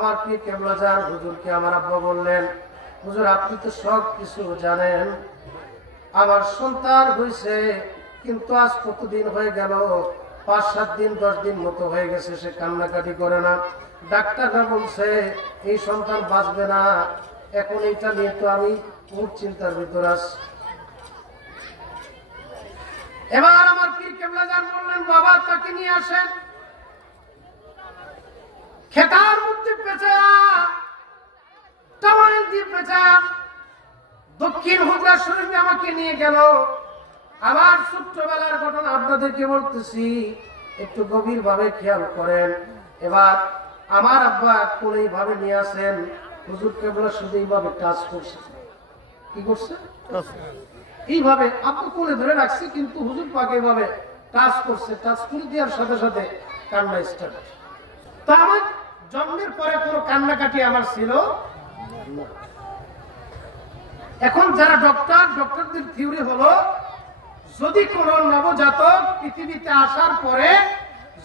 আমার পীর কেবলা যান হুজুরকে আমার আব্বা বললেন, হুজুর আপনি তো সব কিছু জানেন, আমার সন্তান হয়েছে কিন্তু আজ কতদিন হয়ে গেল, 5-7 দিন 10 দিন মতো হয়ে গেছে, সে কান্নাকাটি করে না। ডাক্তাররা বলছে এই সন্তান বাঁচবে না। এখন এইটা নিয়ে তো আমি খুব চিন্তার ভিতর আছি। এবার আমার পীর কেবলা যান বললেন, বাবা তাকে নিয়ে আসেন। খেতার মধ্যে পেঁচায়া টাওয়াল দিয়ে পেঁচায়া দক্ষিণ হুজরা শরীফে আমাকে নিয়ে গেল। আবার ছোট্টবেলার ঘটনা আপনাদেরকে বলতেছি, একটু গভীর ভাবে খেয়াল করেন। এবার আমার আব্বা কোন এইভাবে নিয়ে আসেন, হুজুর কেবলা শুধু এইভাবে টাচ করছে। কি করছে? এইভাবে আব্বা কোলে ধরে রাখছে, কিন্তু হুজুর পাক এইভাবে টাচ করছে। টাচ করে দেওয়ার সাথে সাথে কান্না স্টার্ট। তা আমার জন্মের পরে কোনো কান্নাকাটি আমার ছিল না। এখন যারা ডক্টরদের থিওরি হলো, যদি কোন নবজাতক পৃথিবীতে আসার পরে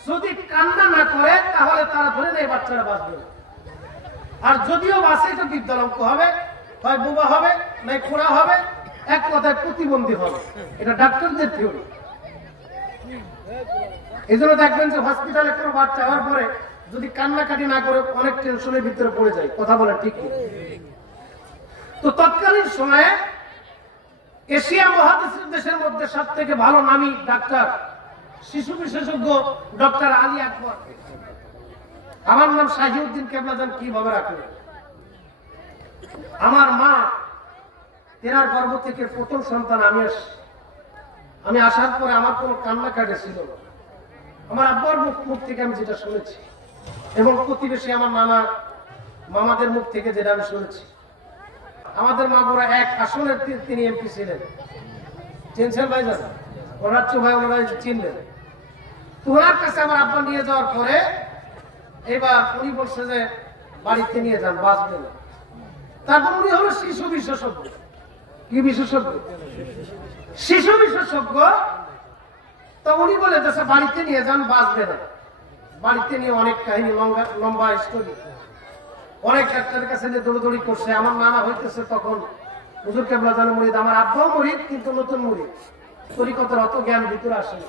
যদি কান্না না করে তাহলে তারা ধরে নেয় বাচ্চারা বাঁচবে। আর যদিও বাঁচে তো বিদ্যালঙ্ক হবে, হয় বোবা হবে, নাই খোঁড়া হবে, এক কথায় প্রতিবন্ধী হবে। এটা ডাক্তারদের থিওরি। এই জন্য দেখবেন যে হসপিটালে কোনো বাচ্চা হওয়ার পরে যদি কান্নাকাটি না করে অনেক টেনশনের ভিতরে পড়ে যায়। কথা বলে ঠিক কি? তো তৎকালীন সময়ে এশিয়া মহাদেশের দেশের মধ্যে সব থেকে ভালো নামী ডাক্তার, শিশু বিশেষজ্ঞ ডক্টর আলী আকবর। আমার নাম শাহিউদ্দিন কেবলা যান কিভাবে রাখলেন। আমার মা তেনার গর্ভ থেকে প্রথম সন্তান আমি আসার পরে আমার কোনো কান্নাকাটি ছিল না। আমার আব্বার মুখ থেকে আমি যেটা শুনেছি, এবং প্রতিবেশী আমার মামাদের মুখ থেকে যেটা আমি শুনেছি, আমাদের মাগুরা এক আসনের তিনি এমপি ছিলেন। চিনছেন ভাই জান? ওনার ভাই ওনারা চিনলেন। তো ওনার কাছে আমার আব্বা নিয়ে যাওয়ার পরে এবার উনি বলছে যে বাড়িতে নিয়ে যান, বাঁচবে না। তারপর উনি হলো শিশু বিশেষজ্ঞ। কি বিশেষজ্ঞ? শিশু বিশেষজ্ঞ। তো উনি বলে যে বাড়িতে নিয়ে যান, বাঁচবে না। বাড়িতে নিয়ে অনেক কাহিনী, লম্বা স্টোরি, অনেক ডাক্তারের কাছে দৌড়দৌড়ি করছে। আমার নানা হইতেছে তখন হুজুর কেবলা জান মুরিদ, আমার আব্বাও মুরিদ, কিন্তু নতুন মুরিদ, তরিকতের অত জ্ঞান ভিতরে আসে না।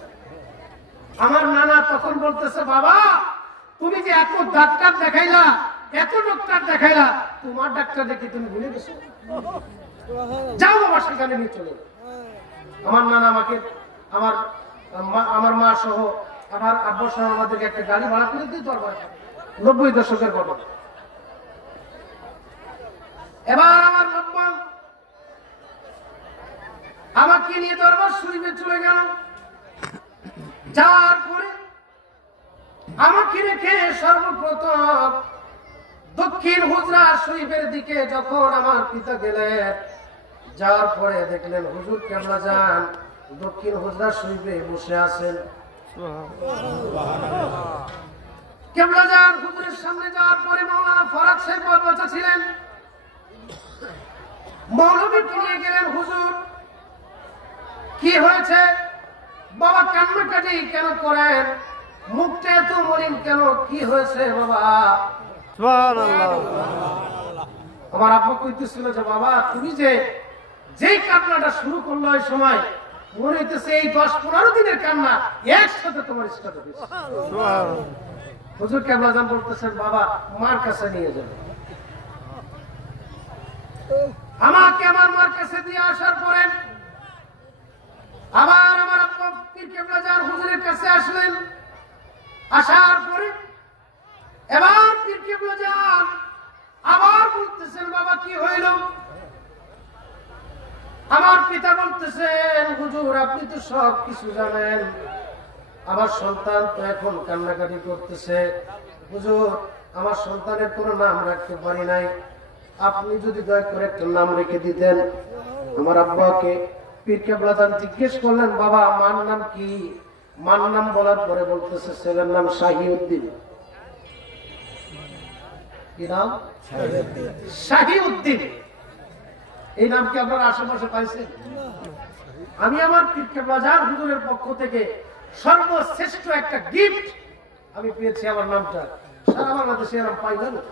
আমার নানা তখন বলতেছে, বাবা তুমি যে এত ডাক্তার দেখাইলা, এত ডক্টর দেখাইলা, তোমার ডাক্তার দেখি তুমি ভুলে গেছো, যাও বাবা সেখানে নিয়ে চলে। আমার নানা আমাকে আমার মা সহ আমার আব্বা সহ আমাদেরকে একটা গাড়ি ভাড়া করে দিয়ে দরবার, 90 দশকের ঘটনা। এবার আমার আব্বা আমাকে নিয়ে দরবার শরীফে চলে গেল। যাওয়ার পরে আমাকে রেখে সর্বপ্রথম দক্ষিণ হুজরা শরীফের দিকে যখন আমার পিতা গেলেন, যাওয়ার পরে দেখলেন হুজুর কেবলা যান দক্ষিণ হুজরা শরীফে বসে আছেন। কেবলা যান হুজুরের সামনে যাওয়ার পরে মাওলানা ফরাদ সাহেব বাচ্চা ছিলেন, মৌলবীকে নিয়ে গেলেন। হুজুর কি হয়েছে বাবা, কান্নাকাটি কেন করেন, মুখটা এত মলিন কেন, কি হয়েছে বাবা? আমার আব্বা কইতেছিল যে বাবা তুমি যেই কান্নাটা শুরু করলো ওই সময় মনে হইতেছে এই 10-15 দিনের কান্না একসাথে তোমার স্টার্ট হয়েছে। হুজুর কেবলা যান বলতেছেন বাবা মার কাছে নিয়ে যাবে। আমাকে আমার মার কাছে দিয়ে আসার পরে আবার আমার আব্বা পীর কেবলা যান হুজুরের কাছে আসলেন। আসার পরে এবার পীর কেবলা যান আবার বলতেছেন বাবা কি হইল? আমার পিতা বলতেছেন হুজুর আপনি তো সব কিছু জানেন, আমার সন্তান তো এখন কান্নাকাটি করতেছে। হুজুর আমার সন্তানের কোনো নাম রাখতে পারি নাই, আপনি যদি দয়া করে একটা নাম রেখে দিতেন। আমার আব্বাকে পীর কেবলা যান জিজ্ঞেস করলেন বাবা মার নাম কি? মার নাম বলার পরে বলতেছে ছেলের নাম শাহিউদ্দিন। কি নাম? শাহিউদ্দিন। এই নাম কি আপনারা আশেপাশে পাইছেন? আমি আমার পীর কেবলা যান হুজুরের পক্ষ থেকে সর্বশ্রেষ্ঠ একটা গিফট আমি পেয়েছি। আমার নামটা সারা বাংলাদেশে এরকম পাই না।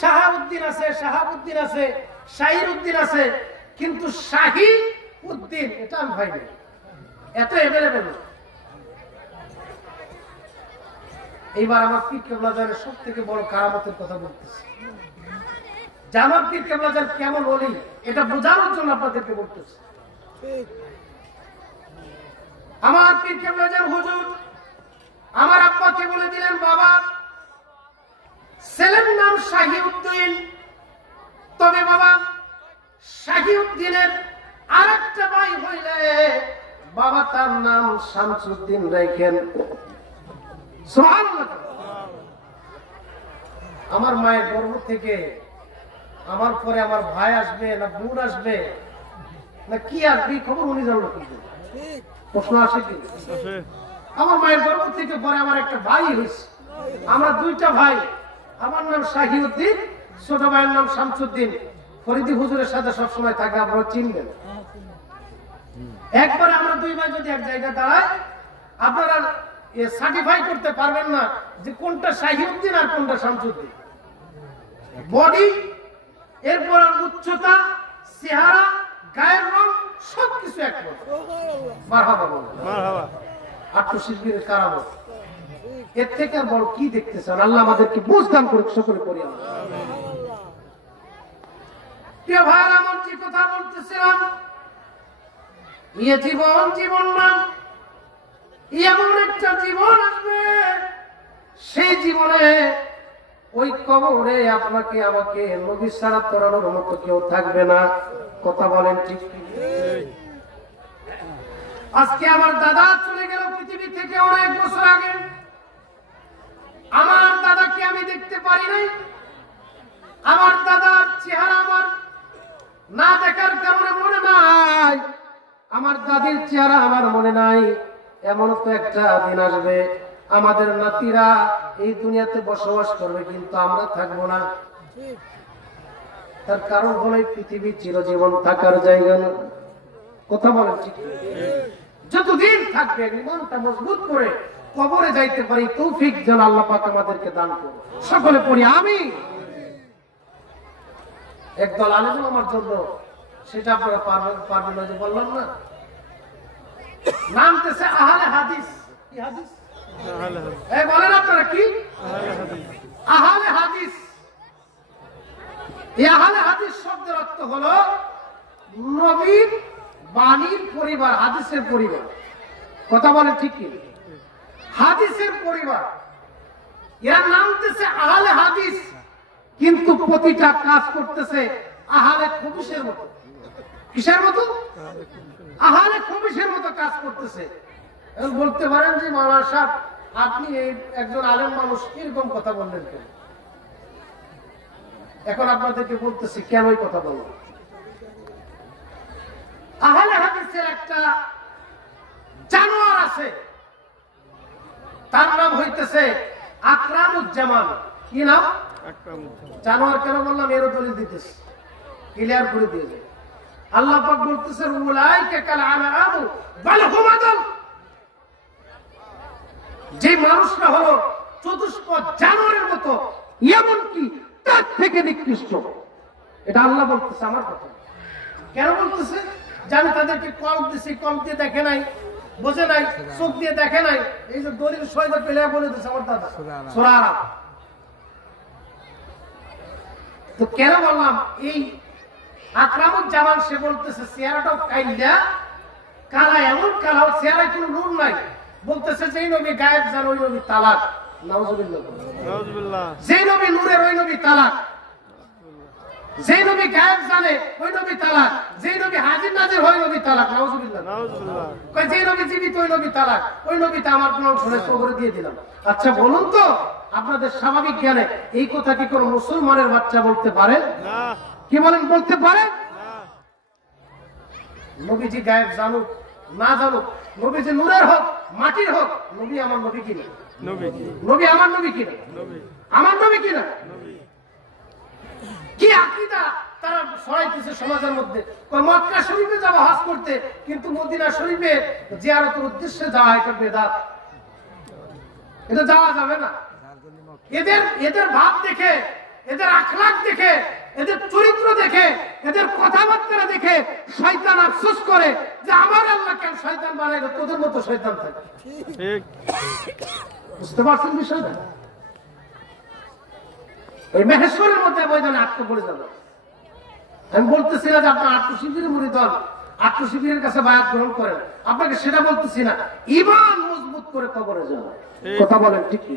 শাহাবুদ্দিন আছে, শাহাবুদ্দিন আছে, শাহির উদ্দিন আছে, কিন্তু শাহি উদ্দিন এটা আমি পাইনি, এত এভেলেবেল। এইবার আমার পীর কেবলাজানের সব থেকে বড় কারামতের কথা বলতেছি। জামার পীর কেবলাজান কেমন বলি এটা বোঝানোর জন্য আপনাদেরকে বলতেছি। আমার পীর কেবলাজান হুজুর আমার আব্বাকে বলে দিলেন, বাবা ছেলের নাম শাহিউদ্দিন, তবে বাবা শাহিউদ্দিনের আরেকটা ভাই হইলে বাবা তার নাম শামসুদ্দিন রাখেন। সুবহানাল্লাহ। আমার মায়ের গর্ভ থেকে আমার পরে আমার ভাই আসবে না বোন আসবে না কি আসবে খবর উনি জানলো কি? প্রশ্ন আসে কি? আমার মায়ের গর্ভ থেকে পরে আমার একটা ভাই হয়েছে, আমরা দুইটা ভাই। আমার নাম শাহিউদ্দিন, ছোট ভাইয়ের নাম শামসুদ্দিন। ফরিদি হুজুরের সাথে সবসময় থাকে, আপনারা চিনবেন। একবার আমরা দুই ভাই যদি এক জায়গায় দাঁড়াই, আপনারা সার্টিফাই করতে পারবেন না যে কোনটা শাহিউদ্দিন আর কোনটা শামসুদ্দিন। বডি, এরপর উচ্চতা, চেহারা, গায়ের রং সবকিছু এক রকম। মারহাবা বলেন, মারহাবা। আত্মশিল্পীর কারামত, এর থেকে আর বড় কি দেখতেছেন? আল্লাহ আমাদেরকে বুঝদান করে সকলে করি। প্রিয় ভাইরা, আমার যে কথা বলতেছিলাম, ইয়ে জীবন, জীবন না, এমন একটা জীবন আসবে, সেই জীবনে ওই কবরে আপনাকে আমাকে নবী ছাড়া তরানোর মতো কেউ থাকবে না। কথা বলেন ঠিক? আজকে আমার দাদা চলে গেল পৃথিবী থেকে অনেক বছর আগে। আমার দাদাকে আমি দেখতে পারি নাই। আমার দাদার চেহারা আমার না দেখার কারণে মনে নাই, আমার দাদির চেহারা আমার মনে নাই। এমন তো একটা দিন আসবে আমাদের নাতিরা এই দুনিয়াতে বসবাস করবে, কিন্তু আমরা থাকবো না। তার কারণ হলো পৃথিবী চিরজীবন থাকার জায়গা না। কথা বলেন ঠিক? যতদিন থাকবে মনটা মজবুত করে কবরে যাইতে পারি, তৌফিক যেন আল্লাহ পাক আমাদেরকে দান করুন। সকলে পড়ি আমি। একদল আলেম আমার জন্য, সেটা আপনারা পারবেন না যে বললাম না, নামতেছে আহলে হাদিস। কি হাদিস? বলেন আপনারা কি? আহলে হাদিস। এই আহলে হাদিস শব্দের অর্থ হলো নবীর বাণীর পরিবার, হাদিসের পরিবার। কথা বলে ঠিক কি? হাদিসের পরিবার। এরা নামতেছে আহলে হাদিস, কিন্তু প্রতিটা কাজ করতেছে আহলে খবিসের মতো। কিসের মতো? আহলে খবিসের মতো কাজ করতেছে। বলতে পারেন যে মাওলানা সাহেব আপনি এই একজন আলেম মানুষ এরকম কথা বললেন কেন? এখন আপনাদেরকে বলতেছি কেন এই কথা বললেন। আহলে হাদিসের একটা জানোয়ার আছে, তার নাম হইতেছে আকরামুজ্জামান। কি নাম? জানোয়ার কেন বললাম এরও দলিল দিতেছে, ক্লিয়ার করে দিয়েছে। আল্লাহ পাক বলতেছেন উলাইকা কাল আনআম বাল হুম আদল। যে মানুষরা হলো চতুষ্পদ জানোয়ারের মতো, এমনকি তার থেকে নিকৃষ্ট। এটা আল্লাহ বলতেছে, আমার কথা। কেন বলতেছে? জানি তাদেরকে কল দিছি, কল দিয়ে দেখে নাই, বোঝে নাই, চোখ দিয়ে দেখে নাই। এই যে দলিল সহিদা পেলে বলে দিচ্ছে আমার দাদা সূরা আরাফ। তো কেন বললাম? এই আকরামুজ্জামান সে বলতেছে চেহারাটাও কাইলা কালা, এমন কালা চেহারায় কোনো নূর নাই। বলতেছে যে নবী গায়েব যান ওই নবী তালাক। নাউজুবিল্লাহ, নাউজুবিল্লাহ। যে নবী নূরের ওই নবী তালাক। যে নবী গায়েব জানে ওই নবী তালাক। যে নবী হাজির নাজির হয় নবী তালাক। নাউজুবিল্লাহ, নাউজুবিল্লাহ। কই যে নবী জীবিত ওই নবী তালাক। ওই নবীটা আমার কোন শুনে কবরে দিয়ে দিলাম। আচ্ছা বলুন তো, আপনাদের স্বাভাবিক জ্ঞানে এই কথা কি কোন মুসলমানের বাচ্চা বলতে পারে? না। কি বলেন, বলতে পারে? না। নবীজি গায়েব জানুক না জানুক, নবীজি নূরের হোক মাটির হোক, নবী আমার নবী কিনা? নবী আমার নবী কিনা? আমার নবী কিনা? কি আকীদা তারা ছড়াইতেছে সমাজের মধ্যে। মক্কা শরীফে যাওয়া হজ করতে, কিন্তু মদিনা শরীফে জিয়ারতের উদ্দেশ্যে যাওয়া এটা বেদাত, এটা যাওয়া যাবে না। এদের ভাব দেখে এদের আখলাক দেখে, এদের চরিত্র দেখে, এদের কথাবার্তা দেখে শয়তান আফসোস করে যে আমার আল্লাহ কেন শয়তান বানাইলো, তোদের মতো শয়তান থাকে। ঠিক, বুঝতে পারছেন বিষয়টা? এই মেহেশ্বরের মধ্যে ময়দানে আটকে পড়ে যাবে। আমি বলতেছি না যে আপনার আত্মশিবিরের মুরিদ হন, আত্মশিবিরের কাছে বায়াত গ্রহণ করেন, আপনাকে সেটা বলতেছি না। ঈমান মজবুত করে কবরে যান। কথা বলেন ঠিক কি?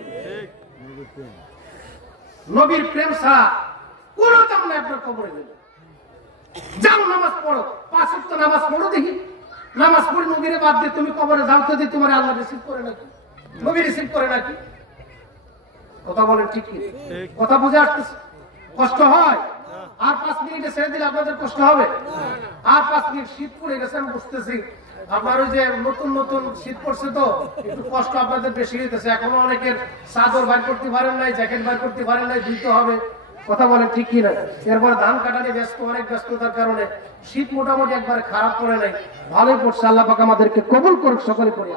নবীর প্রেম ছাড়া কোন দাম নেই আপনার কবরে গেলে। যাও নামাজ পড়ো, 5 ওয়াক্ত নামাজ পড়ো, দেখি নামাজ পড়ে নবীরে বাদ দিয়ে তুমি কবরে যাও তো, তোমার আল্লাহ রিসিভ করে নাকি, নবী রিসিভ করে নাকি? কথা বলেন ঠিক কি? কথা বুঝে আসতেছে? কষ্ট হয়? আর 5 মিনিটে ছেড়ে দিলে আপনাদের কষ্ট হবে? আর 5 মিনিট শীত পড়ে গেছে, আমি বুঝতেছি আপনার ওই যে নতুন নতুন শীত পড়ছে তো একটু কষ্ট আপনাদের বেশি হইতেছে। এখনো অনেকের চাদর বাইর করতে পারেন নাই, জ্যাকেট বাইর করতে পারেন নাই, ধুইতে হবে। কথা বলেন ঠিক কি না? এরপরে ধান কাটা নিয়ে ব্যস্ত, অনেক ব্যস্ততার কারণে শীত মোটামুটি একবারে খারাপ পড়ে নাই, ভালোই পড়ছে। আল্লাহ পাক আমাদেরকে কবুল করুক, সকলে করি।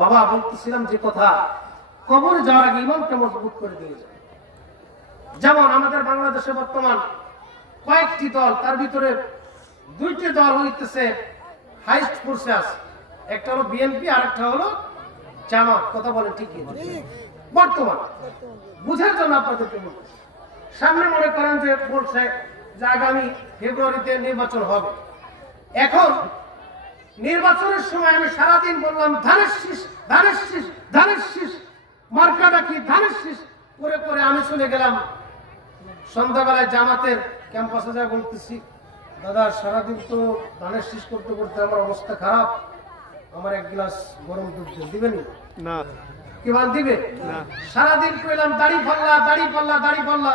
বাবা বলতেছিলাম যে কথা, কবরে যাওয়ার আগে ইমানকে মজবুত করে দিয়ে যায়। যেমন আমাদের বাংলাদেশে বর্তমান কয়েকটি দল, তার ভিতরে 2টি দল হইতেছে হাইস্ট ফোর্সে আছে। একটা হলো বিএনপি, আর একটা হলো জামাত। কথা বলেন ঠিক কি? বর্তমান বুঝার জন্য আপনাদেরকে বলতেছি। সামনে মনে করেন যে বলছে যে আগামী ফেব্রুয়ারিতে নির্বাচন হবে। এখন নির্বাচনের সময় আমি সারাদিন বললাম ধানের শীষ, ধানের শীষ, ধানের শীষ, মার্কাটা কি ধানের শীষ করে করে আমি চলে গেলাম। সন্ধ্যাবেলায় জামাতের ক্যাম্পাসে যা বলতেছি, দাদা সারাদিন তো ধানের শীষ করতে করতে আমার অবস্থা খারাপ, আমার 1 গ্লাস গরম দুধ দিবেন না? কি মান দিবে? সারাদিন কইলাম দাড়ি পাল্লা, দাড়ি পাল্লা, দাড়ি পাল্লা।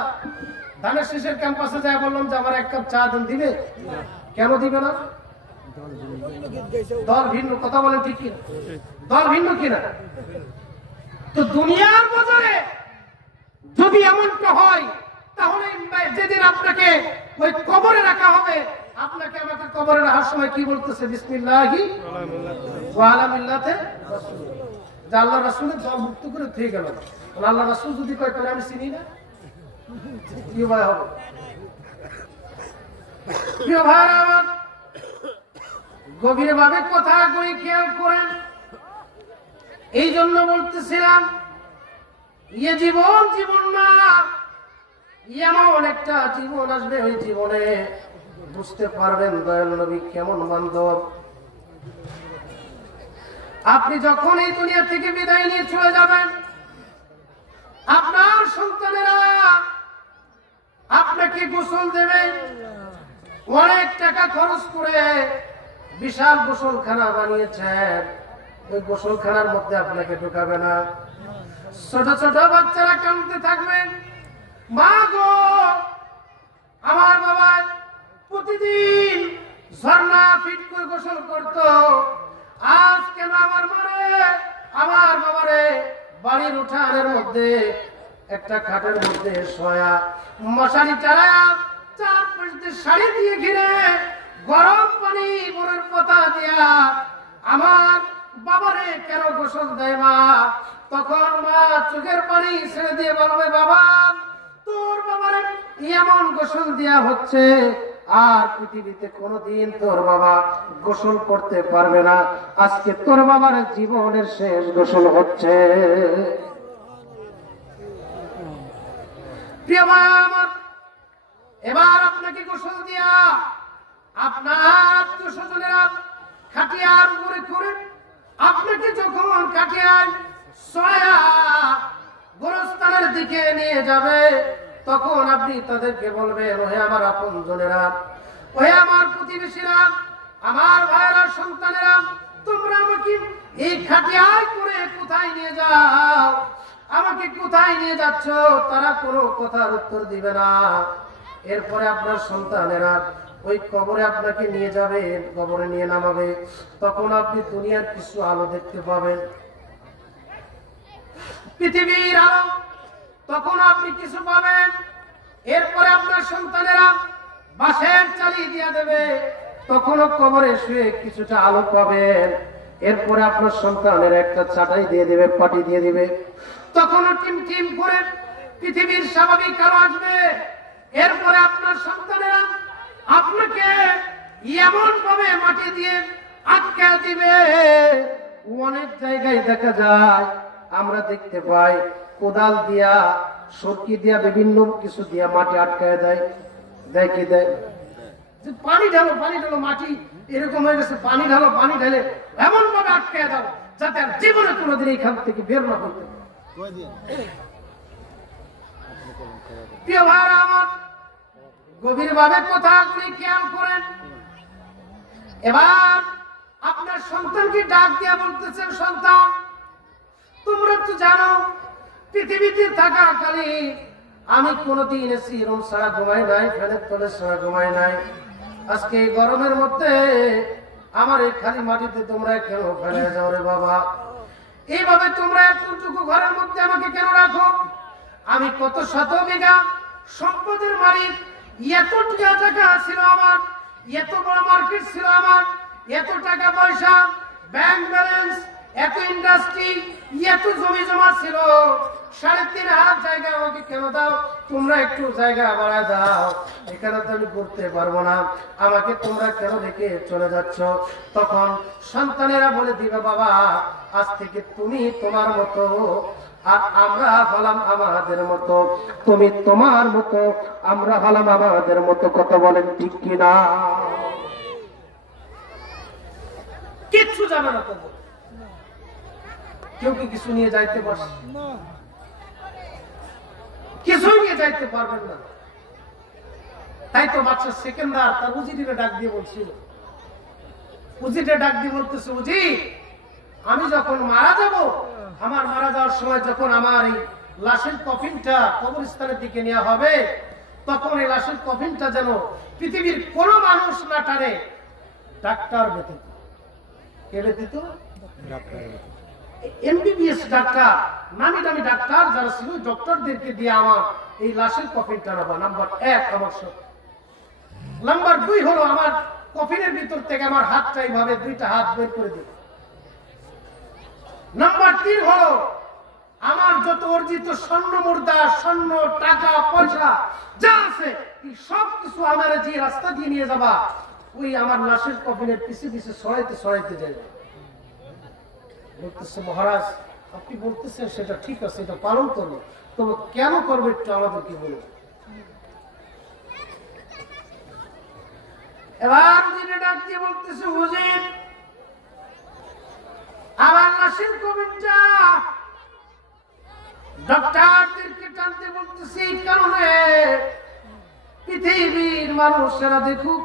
ধানের শীষের ক্যাম্পাসে যা বললাম যে আমার 1 কাপ চা দেন, দিবে? কেন দিবে না? দল ভিন্ন। কথা বলেন ঠিক কিনা? দল ভিন্ন কিনা? তো দুনিয়ার বাজারে যদি এমনটা হয়, তাহলে যেদিন আপনাকে ওই কবরে রাখা হবে, আপনাকে আমাকে কবরে রাখার সময় কি বলতেছে? বিসমিল্লাহি ওয়া আলা মিল্লাতে রাসূল। যে আল্লাহ রাসূলের দল মুক্ত করে দিয়ে গেল। আল্লাহ রাসূল যদি কয় তাহলে আমি চিনি না, কি ভাই হবে? প্রিয় ভাইরা আমার, গভীর ভাবে কথাগুলি খেয়াল করেন। এই জন্য বলতেছিলাম, ইয়ে জীবন জীবন না, এমন একটা জীবন আসবে, ওই জীবনে বুঝতে পারবেন দয়াল নবী কেমন বান্ধব। আপনি যখন এই দুনিয়া থেকে বিদায় নিয়ে চলে যাবেন, আপনার সন্তানেরা আপনাকে গোসল দেবে। অনেক টাকা খরচ করে বিশাল গোসলখানা বানিয়েছেন, ওই গোসলখানার মধ্যে আপনাকে ঢোকাবে না। ছোট ছোট বাচ্চারা কাঁদতে থাকবেন, মা গো আমার বাবা প্রতিদিন ঝর্ণা ফিট করে গোসল করতো, আজ কেন আমার বাবারে বাড়ির উঠানের মধ্যে একটা খাটের মধ্যে শোয়া, মশারি চালায়া 4 পাশ শাড়ি দিয়ে ঘিরে গরম পানি মনের পাতা দিয়া আমার বাবারে কেন গোসল দেয় মা? তখন মা চোখের পানি ছেড়ে দিয়ে বলবে, বাবা তোর বাবারে এমন গোসল দেয়া হচ্ছে, আর পৃথিবীতে কোনোদিন তোর বাবা গোসল করতে পারবে না। আজকে তোর বাবার জীবনের শেষ গোসল হচ্ছে। প্রিয় ভাই আমার, এবার আপনাকে গোসল দিয়া আপনার আত্মীয়-স্বজনেরা খাটিয়ার উপরে করে আপনাকে যখন খাটিয়ায় ছয়া গোরস্থানের দিকে নিয়ে যাবে, তখন আপনি তাদেরকে বলবেন, ওহে আমার আপনজনেরা, ওহে আমার প্রতিবেশীরা, আমার ভাইয়েরা, সন্তানেরা, তোমরা আমাকে এই খাটিয়ায় করে কোথায় নিয়ে যাও? আমাকে কোথায় নিয়ে যাচ্ছ? তারা কোনো কথার উত্তর দিবে না। এরপরে আপনার সন্তানেরা ওই কবরে আপনাকে নিয়ে যাবে, কবরে নিয়ে নামাবে। তখন আপনি দুনিয়ার কিছু আলো দেখতে পাবেন, পৃথিবীর আলো, তখন আপনি কিছু পাবেন। এরপরে আপনার সন্তানেরা বাঁশের চালি দিয়ে দেবে, তখনও কবরে শুয়ে কিছুটা আলো পাবেন। এরপরে আপনার সন্তানের একটা চাটাই দিয়ে দেবে, পাটি দিয়ে দিবে, তখনও টিম টিম করে পৃথিবীর স্বাভাবিক কালো আসবে। এরপরে আপনার সন্তানেরা আপনাকে এমন ভাবে মাটি দিয়ে আটকে দিবে। অনেক জায়গায় দেখা যায়, আমরা দেখতে পাই কোদাল দিয়া, সরকি দিয়া, বিভিন্ন কিছু দিয়া মাটি আটকায় দেয়। দেয় কি দেয়? পানি ঢালো, পানি ঢালো, মাটি এরকম হয়ে গেছে, পানি ঢালো, পানি ঢালে এমন ভাবে আটকায় দাও যাতে আর জীবনে কোনোদিন এইখান থেকে বের না হইতে। প্রিয় ভাইরা আমার, গভীর ভাবে কথাগুলি খেয়াল করেন। এবার আপনার সন্তানকে ডাক দিয়া বলতেছেন, সন্তান তোমরা তো জানো পৃথিবীতে থাকাকালীন আমি কোনোদিন এসি রুম ছাড়া ঘুমাই নাই, ফ্যানের তলে ছাড়া ঘুমাই নাই। আজকে এই গরমের মধ্যে আমার এই খালি মাটিতে তোমরা কেন ফেলে যাও রে বাবা? এইভাবে তোমরা এতটুকু ঘরের মধ্যে আমাকে কেন রাখো? আমি কত শত বিঘা সম্পদের মালিক, এত টাকা ছিল আমার, এত বড় মার্কেট ছিল আমার, এত টাকা পয়সা, ব্যাংক ব্যালেন্স, এত ইন্ডাস্ট্রি, এত জমি জমা ছিল। 3.5 হাত জায়গা আমাকে কেন দাও? তোমরা একটু জায়গা বাড়ায় দাও, এখানে তো আমি করতে পারবো না, আমাকে তোমরা কেন রেখে চলে যাচ্ছ? তখন সন্তানেরা বলে দিবে, বাবা আজ থেকে তুমি তোমার মতো, আর আমরা হলাম আমাদের মতো, তুমি তোমার মতো, আমরা হলাম আমাদের মতো। কথা বলেন ঠিক কিনা? কিচ্ছু যাবে না। কেউ কি কিছু নিয়ে যাইতে পারছে? কিছুই নিয়ে যাইতে পারবেন না। তাই তো বাচ্চা সেকেন্ডার তার উজিরে ডাক দিয়ে বলছিল, উজিরে ডাক দিয়ে বলতেছে, উজি আমি যখন মারা যাব, আমার মারা যাওয়ার সময় যখন আমার এই লাশের কফিনটা কবরস্থানের দিকে নেওয়া হবে, তখন এই লাশের কফিনটা যেন পৃথিবীর কোনো মানুষ না টানে, ডাক্তার ব্যতীত। কে ব্যতীত? এমবিবিএস ডাক্তার, নামি দামি ডাক্তার যারা ছিল, ডক্টরদেরকে দিয়ে আমার এই লাশের কফিনটা নেবা। নাম্বার 1 আমার সব। নাম্বার 2 হলো আমার কফিনের ভিতর থেকে আমার হাতটা এইভাবে 2টা হাত বের করে দিবে। নাম্বার 3 হলো আমার যত অর্জিত স্বর্ণ মুদ্রা, স্বর্ণ টাকা পয়সা যা আছে, এই সব কিছু আমার যে রাস্তা দিয়ে নিয়ে যাবা, ওই আমার লাশের কফিনের পিছে পিছে ছড়াইতে ছড়াইতে যাবে। বলতেছে, মহারাজ আপনি বলতেছেন সেটা ঠিক আছে, এটা পালন করবো, তবে কেন করবে একটু আমাদেরকে বলুন। এবার যিনি ডাক দিয়ে বলতেছে, হুজুর আমার লাশের কফিনটা ডক্টরদেরকে টানতে বলতেছি, কারণে পৃথিবীর মানুষেরা দেখুক,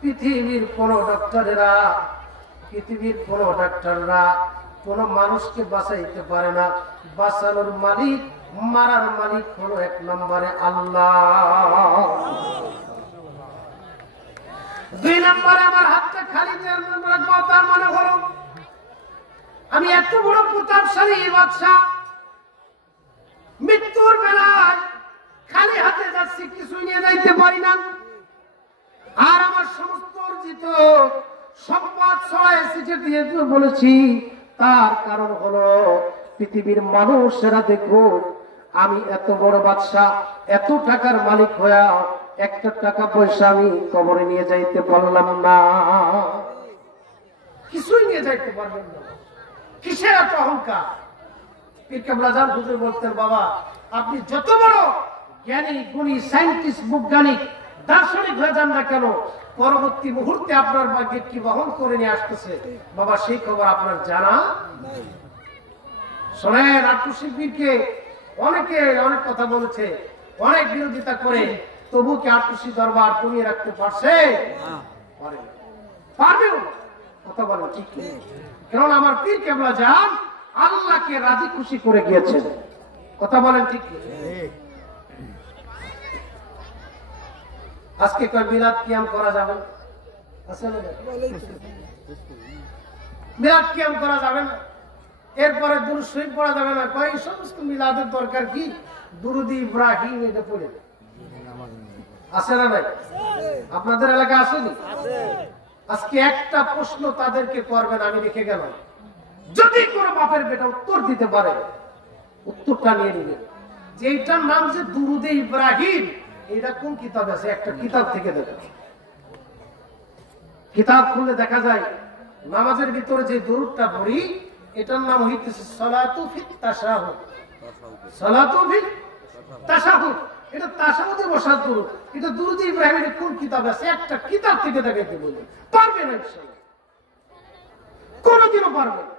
পৃথিবীর কোন ডক্টরেরা, পৃথিবীর কোন ডাক্তাররা কোন মানুষকে বাঁচাইতে পারে না। বাঁচানোর মালিক, মারার মালিক হলো 1 নম্বরে আল্লাহ। 2 নম্বরে আমার হাতটা খালি রাখবো, তার মানে হলো আমি এত বড় প্রতাপশালী বাদশাহ, মৃত্যুর বেলায় খালি হাতে যাচ্ছি, কিছুই নিয়ে যাইতে পারি না। আর আমার সমস্ত অর্জিত সম্পদ ছড়ায় ছিটে দিয়ে বলেছি, তার কারণ হলো পৃথিবীর মানুষেরা দেখো আমি এত বড় বাদশাহ, এত টাকার মালিক হইয়া একটা টাকা পয়সা আমি কবরে নিয়ে যাইতে পারলাম না। কিছুই নিয়ে যাইতে পারবেন না, কিসের এত অহংকার? পীর কেবলা জান হুজুর বলতেন, বাবা আপনি যত বড় জ্ঞানী, গুণী, সায়েন্টিস্ট, বৈজ্ঞানিক, দার্শনিক হয়ে যান না কেন, পরবর্তী মুহূর্তে আপনার ভাগ্যে কি বহন করে নিয়ে আসতেছে বাবা সেই খবর আপনার জানা শোনেন। আট্টু শিল্পীকে অনেকে অনেক কথা বলেছে, অনেক বিরোধিতা করে, তবু কি আট্টুসি দরবার কমিয়ে রাখতে পারছে? পারবে? কথা বলেন ঠিক? কারণ আমার পীর কেবলা জান আল্লাহকে রাজি খুশি করে গিয়েছেন। কথা বলেন ঠিক? আজকে কয় মিলাদ কিয়াম করা যাবে না, মিলাদ কিয়াম করা যাবে না, এরপরে দুরূদ শরীফ পড়া যাবে না। কয় এই সমস্ত মিলাদের দরকার কি? দুরূদ ইব্রাহিম এটা পড়ে আছে না নাই? আপনাদের এলাকায় আসেনি? আজকে একটা প্রশ্ন তাদেরকে করবেন, আমি রেখে গেলাম, যদি কোনো বাপের বেটা উত্তর দিতে পারে উত্তরটা নিয়ে নিবে। যে এইটার নাম যে দুরুদে ইব্রাহিম, এটা কোন কিতাব আছে? একটা কিতাব থেকে দেখা, কিতাব খুললে দেখা যায় নামাজের ভিতরে যে দরুদটা পড়ি এটার নাম হইতেছে সালাতু ফিত তাশাহুদ। সালাতু ফিত তাশাহুদ, এটা তাশাহুদে বসার দরুদ। এটা দুরুদ ইব্রাহিমের কোন কিতাব আছে? একটা কিতাব থেকে দেখাইতে বলি, পারবে না ইনশাআল্লাহ, কোনদিনও পারবে না।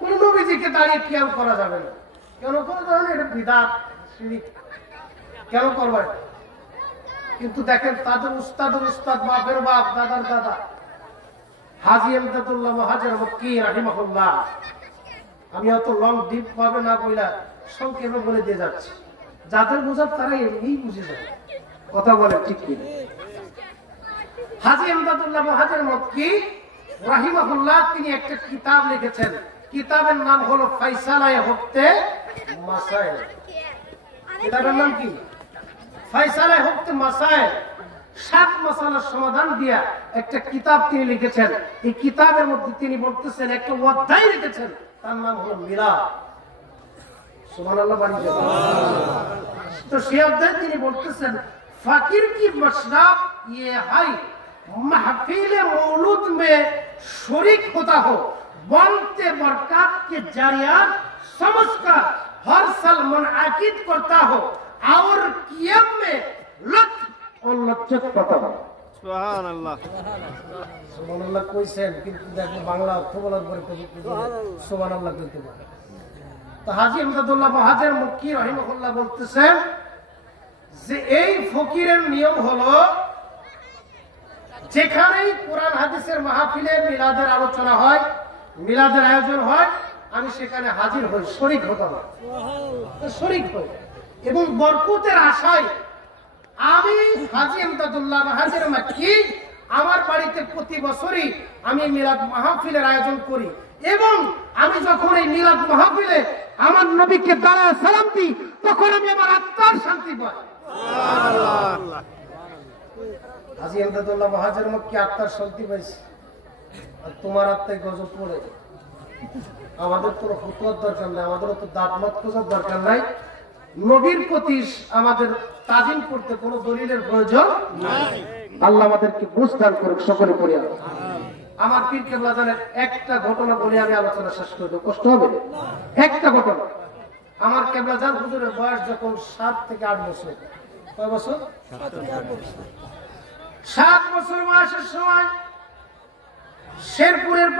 কোন নবীজিকে দাঁড়িয়ে খেয়াল করা যাবে না। কেন করা যাবে না? এটা বিদআত, শিরক। কেন করবে? কিন্তু দেখেন তাদের উস্তাদের উস্তাদ, বাপের বাপ, দাদার দাদা হাজী ইমদাদুল্লাহ মুহাজির মক্কি রাহিমাহুল্লাহ, আমি অত লং ডিপ ভাবে না বইলা সংক্ষেপে বলে দিয়ে যাচ্ছি, যাদের বোঝার তারা এমনিই বুঝে যাবে। কথা বলে ঠিক কি? হাজী ইমদাদুল্লাহ মুহাজির মক্কি রাহিমাহুল্লাহ তিনি একটা কিতাব লিখেছেন, কিতাবের নাম হলো ফায়সালায়ে হুকতে মাসাইল। কিতাবের নাম কি? ফায়সালায়ে হুকতে মাসাইল। 7 মাসালার সমাধান দিয়া একটা কিতাব তিনি লিখেছেন। এই কিতাবের মধ্যে তিনি বলতেছেন, একটা অধ্যায় লিখেছেন, তার নাম হলো মিলাদ। সুবহানাল্লাহ বলি। তো সেই অধ্যায়ে তিনি বলতেছেন, ফকির কি মশরাব ये है, महफिल मौलूद में शरीक होता हो, बनते बरकत के जरिया समझकर हर साल मुनआकिद करता हो और कियाम में लुत्फ और लज्जत पाता हो। সুবহানাল্লাহ। সুবহানাল্লাহ কইছেন, কিন্তু দেখো বাংলা অর্থ বলার পরে সুবহানাল্লাহ কইতে পারে। তো হাজী ইমদাদুল্লাহ মুহাজির মক্কি রাহিমাহুল্লাহ বলতেছেন যে এই ফকিরের নিয়ম হলো যেখানেই কোরআন হাদিসের মাহফিলে মিলাদের আলোচনা হয়, মিলাদের আয়োজন হয়, আমি সেখানে হাজির হই, শরীক হতে হয়, শরীক হই। এবং বরকতের আশায় আমি হাজী ইমদাদুল্লাহ মুহাজির মক্কি আমার বাড়িতে প্রতি বছরই আমি মিলাদ মাহফিলের আয়োজন করি। এবং আমি যখন এই মিলাদ মাহফিলে আমার নবীকে দাঁড়ায় সালাম দিই, তখন আমি আমার আত্মার শান্তি পাই। সুবহানাল্লাহ। হাজী ইমদাদুল্লাহ মুহাজির মক্কি আত্মার শান্তি পাইছে, আর তোমার আত্মায় গজব পড়ে। আমাদের কোনো ফতোয়ার দরকার নাই, আমাদের তো দাঁতমাত খোঁজার দরকার নাই, নবীর প্রতি আমাদের তাজিম করতে কোনো দলিলের প্রয়োজন নাই। আল্লাহ আমাদেরকে বুঝদান করুক, সকলে পড়ি। আমার পীর কেবলা জানেন একটা ঘটনা বলে আমি আলোচনা শেষ করবো, কষ্ট হবে? একটা ঘটনা। আমার কেবলা জান হুজুরের বয়স যখন 7 থেকে 8 বছর। কয় বছর? 7 বছর বয়সের সময় শেরপুরের